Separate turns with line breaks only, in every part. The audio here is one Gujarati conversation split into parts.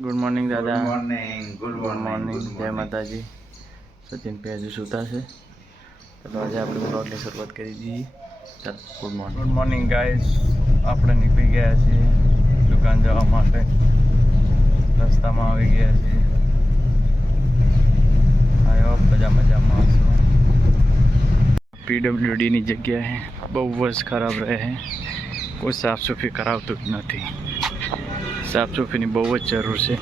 ગુડ મોર્નિંગ દાદા
good morning good
good morning
morning
જય માતાજી સચિન પે હજુ સૂતા છે તો આજે આપણે બ્લોગની શરૂઆત કરી દઈએ ચાલ good morning good morning guys આપણે નીકળી ગયા છીએ દુકાન જવા માટે રસ્તામાં આવી ગયા છીએ આવ્યો બધા મજામાં હશો પીડબ્લ્યુડીની જગ્યાએ બહુ જ ખરાબ રહે છે કોઈ સાફ સફાઈ કરાવતું જ નથી સાફ સફાઈની બહુ જ જરૂર છે.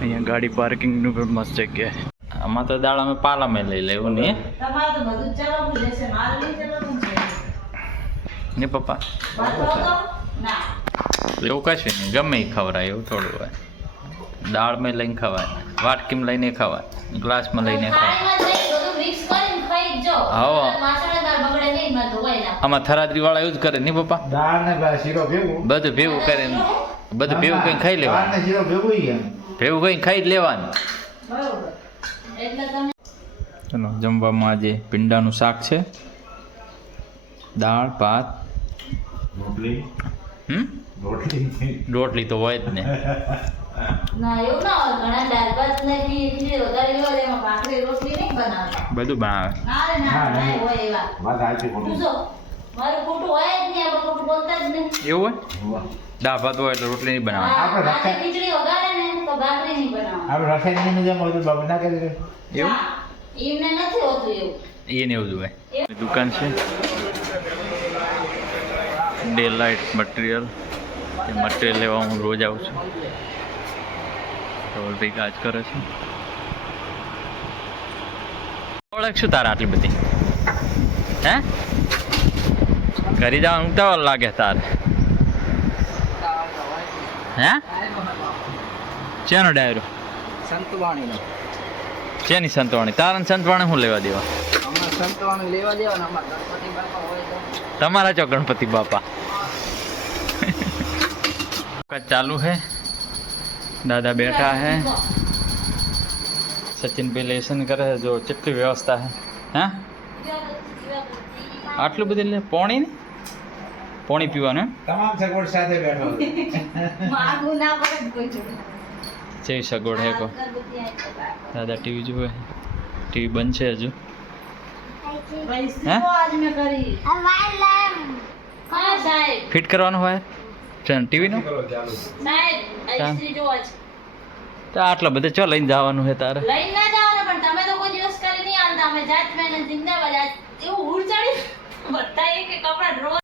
અહીંયા ગાડી પાર્કિંગનું પણ મસ્ત જગ્યા આમાં તો દાળ અમે પાલામાં લઈ લેવું ને
નહીં
ને પપ્પા? એવું કશું નહીં ગમે એ ખવડાય એવું થોડું હોય. દાળ મેં લઈને ખવાય વાટકીમાં લઈને ખવાય ગ્લાસમાં લઈને ખવાય.
નહીં.
આમાં થરાદરી વાળા એવું જ કરે ને પપ્પા? બધું ભેગું કરીને બધું ભેગું કઈ ખાઈ
દાળ
લેવાનું
ભેગું ઈ એમ.
ભેગું કરીને ખાઈ જ લેવાનું. ચલો જમવામાં આજે પીંડાનું શાક છે. દાળ ભાત.
રોટલી.
હમ?
રોટલી.
રોટલી તો હોય જ ને. બધું બનાવે.
એવા હોય જ નહીં આપણે ખોટું બોલતા જ નહીં.
એવું હોય? દાળ ભાત હોય એટલે રોટલી નહીં બનાવે
હા,
આપણે
રાતે ખીચડી વઘારે ને તો ભાખરી નહીં બનાવવાની.
આપણે રસાયણની જેમ હોય તો બાબુ ના કરી
એવું?
એમને નથી હોતું એવું.
એને એવું જ હોય. દુકાન છે. ડે લાઇટ મટીરિયલ એ મટીરિયલ લેવા હું રોજ આવું છું. ધવલભાઈ કાજ કરે છે. ઓળખ શું તારે આટલી બધી? હે? करी जाओ तो अल्लाह के तार। हैं? चेनो
डायर।
संतवाणी ना चेनी संतवाणी। तारन संतवाणी हूँ
लेवा देवा। हमरा संतवाणी लेवा देवा ना गणपति बापा
होए तो। तुम्हारा चो गणपति बापा। का चालू है। दादा बेटा है। सचिन पे लेसन करे जो चिट्ठी व्यवस्था है। हैं? आटलू बदल ले पौणी ने? પોણી પીવાનું
તમામ સગવડ સાથે બેઠો
માગું ના પડે કોઈ.
જેવી સગવડ હે કો. દાદા ટીવી જુએ ટીવી બંધ છે હજુ હે?
મેં? હા.
ફિટ કરવાનું હોય ટીવી
નું ચાલુ
સાહેબ, આ
કામ.
ઇસ્ત્રી જોવો છે.
તો આટલા બધા ચો લઈને જવાનું છે તારે
લઈને ના જવાનું પણ તમે તો કોઈ દિવસ કરી નહીં આવતા અમે જાત મહેનત જિંદાબાદ. આજ એવું ચડી. બધા એક કપડા ડ્રો-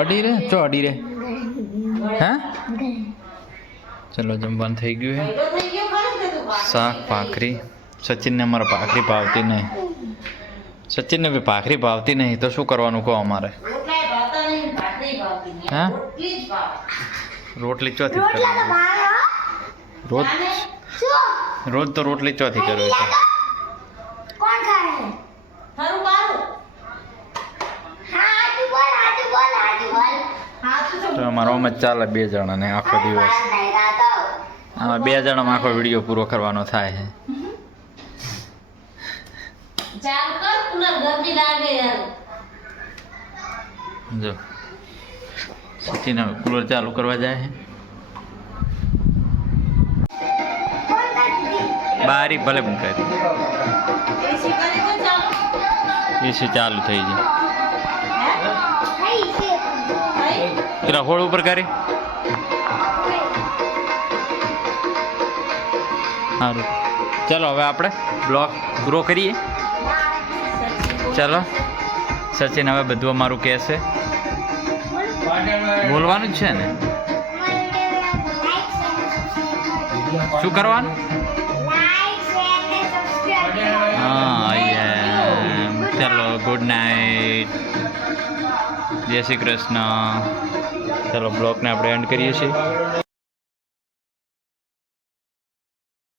અડી રે ચો અડી રે હા? ચલો જમવાનું થઈ ગયું હે? શાક ભાખરી. સચિનને અમારે ભાખરી ભાવતી નહીં. સચિનને બી ભાખરી ભાવતી નહીં તો શું કરવાનું કહો અમારે? હા?
રોટલી
ચોથી રોજ રોજ તો રોટલી ચોથી કરવી છે
ખરું પાડું? હા, તું
અમારો આમ જ ચાલે બે જણાને આખો દિવસ. આમાં બે જણામાં આખો વીડિયો પૂરો કરવાનો થાય છે. જો. સચિન હવે કુલર ચાલુ કરવા જાય છે. બારી ભલે પણ કરી. એસી ચાલુ. થઈ જાય પેલા હોળ ઉપર કરી. સારું ચાલો હવે આપણે બ્લોગ પૂરો કરીએ. ચાલો. સચિન હવે બધું અમારું કહેશે બોલવાનું જ છે ને? શું કરવાનું? હા ચલો ગુડ નાઇટ જય શ્રી કૃષ્ણ. ચલો બ્લોગને આપણે એન્ડ કરીએ છીએ.